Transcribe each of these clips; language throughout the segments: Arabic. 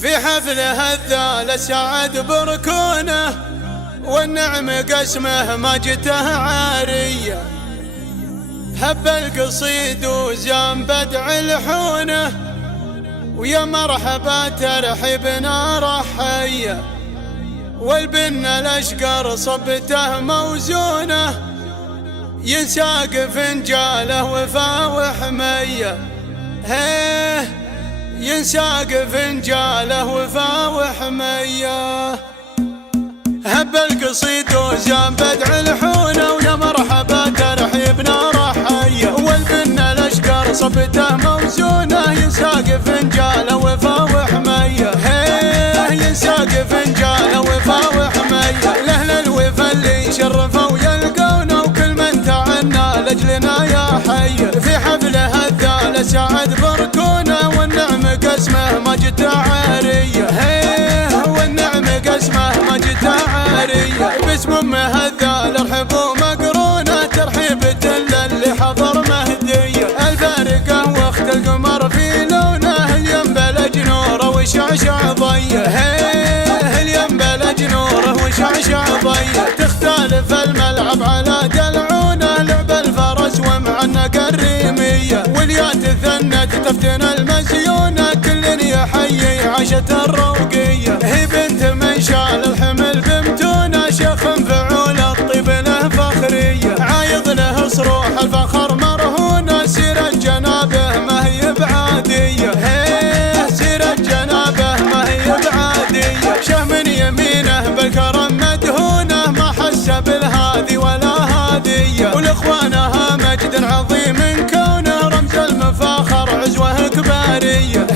في حفله الذال سعد بركونه، والنعم قسمه ما جته عارية. هب القصيد وزام بدع الحونه، ويا مرحبا ترحبنا رحية. والبن الاشقر صبته موزونه، ينساق فنجاله وفا وحمية. ينساق فنجاله وفا وحمية. هب القصيد وزام بدع الحونه، ويا مرحبا ترحيبنا رحية. والبن الاشقر صبته موزونه، ينساق فنجاله وفا وحمية. ينساق فنجاله وفا وحمية. لأهل الوفا اللي شرفوا يلقونا، وكل من تعنى لاجلنا يا حي. في حفله الذال سعد بركونه، والنعم قسمه ما جته عارية. والنعم قسمه ما جته عارية. باسم امه الذال ارحبوا مقرونه، ترحيبة للي حضر مهدية. الفارقه واخت القمر في لونه، الينبلج نوره وشعشع ضيه. الينبلج نوره وشعشع ضيه. تختلف الملعب على دلعونه، لعب الفرس ومعنق الريمية. واليا تثنت تفتن المزيونه، كل يحيي عاشت الروقية. هي بنت من شال الحمل بمتونه، شيخ فعول الطيب له فخرية. عايض له صروح الفخر مرهونه، سيرة جنابه ما هي بعادية. سيرة جنابه ما هي بعادية. شه من يمينه بالكرم مدهونه، ما حس بالهادي ولا هادية. ولإخوانها مجد عظيم كونه، رمز المفاخر عزوه كبارية.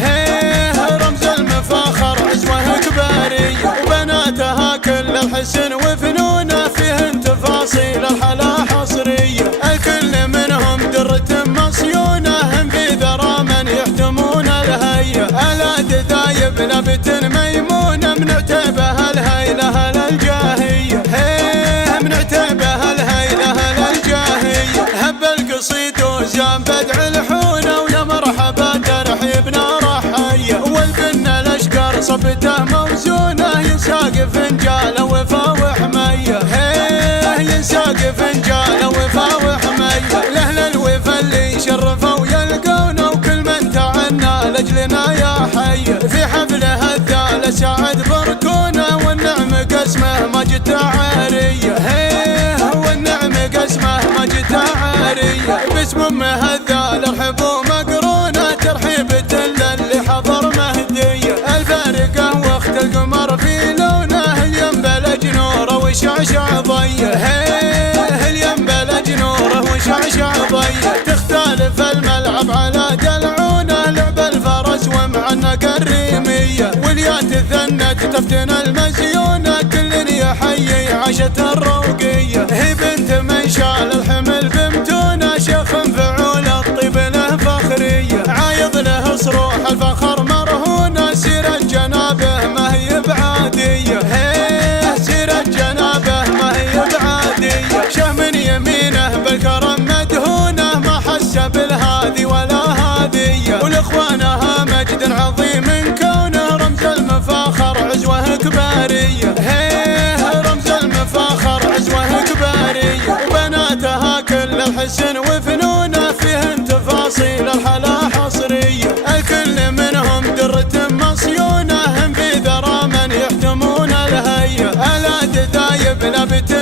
رمز المفاخر عزوه كبارية. وبناتها كل الحسن وفنونه، فيهن تفاصيل الحلا حصرية. الكل منهم درة مصيونه، هم في ذرى من يحتمون الهية. الاد ذايب نبت ميمونه، منعتبها الهيلة للجاهية. منعتبها الهيلة للجاهية. هب القصيد وزام بدع الحونه، ويا مرحبا ترحيبنا رحية. والبن الاشقر صبته موزونه، ينساق فنجاله وفا وحمية. ينساق فنجاله وفا وحمية. لأهل الوفا اللي شرفوا يلقونا، وكل من تعنى لاجلنا يا حي. في حفله الذال سعد بركونه، والنعم قسمه ما جته عارية. والنعم قسمه ما جته عارية. باسم امه الذال ارحبوا مقرونه، ترحيبة للي حضر مهدية. الفارقه واخت القمر في لونه، الينبلج نوره وشعشع ضيه. الينبلج نوره وشعشع ضيه. تختلف الملعب على دلعونه، لعب الفرس ومعنق الريمية. واليا تثنت تفتن المزيونه، كل يحيي عاشت الروقية. هي بنت من شال الحمل بمتونه، شيخ فعول الطيب له فخرية. عايض له صروح الفخر مرهونه، سيرة جنابه ما هي بعادية. سيرة جنابه ما هي بعادية. شه من يمينه بالكرم مدهونه، ما حس بالهادي ولا هادية. ولإخوانها مجد عظيم كونه، رمز المفاخر عزوه كبارية. رمز المفاخر عزوه كبارية. وبناتها كل الحسن وفنونه، فيهن تفاصيل الحلا حصرية. الكل منهم درة مصيونه، هم في ذرى من يحتمون الهية. الاد ذايب نبت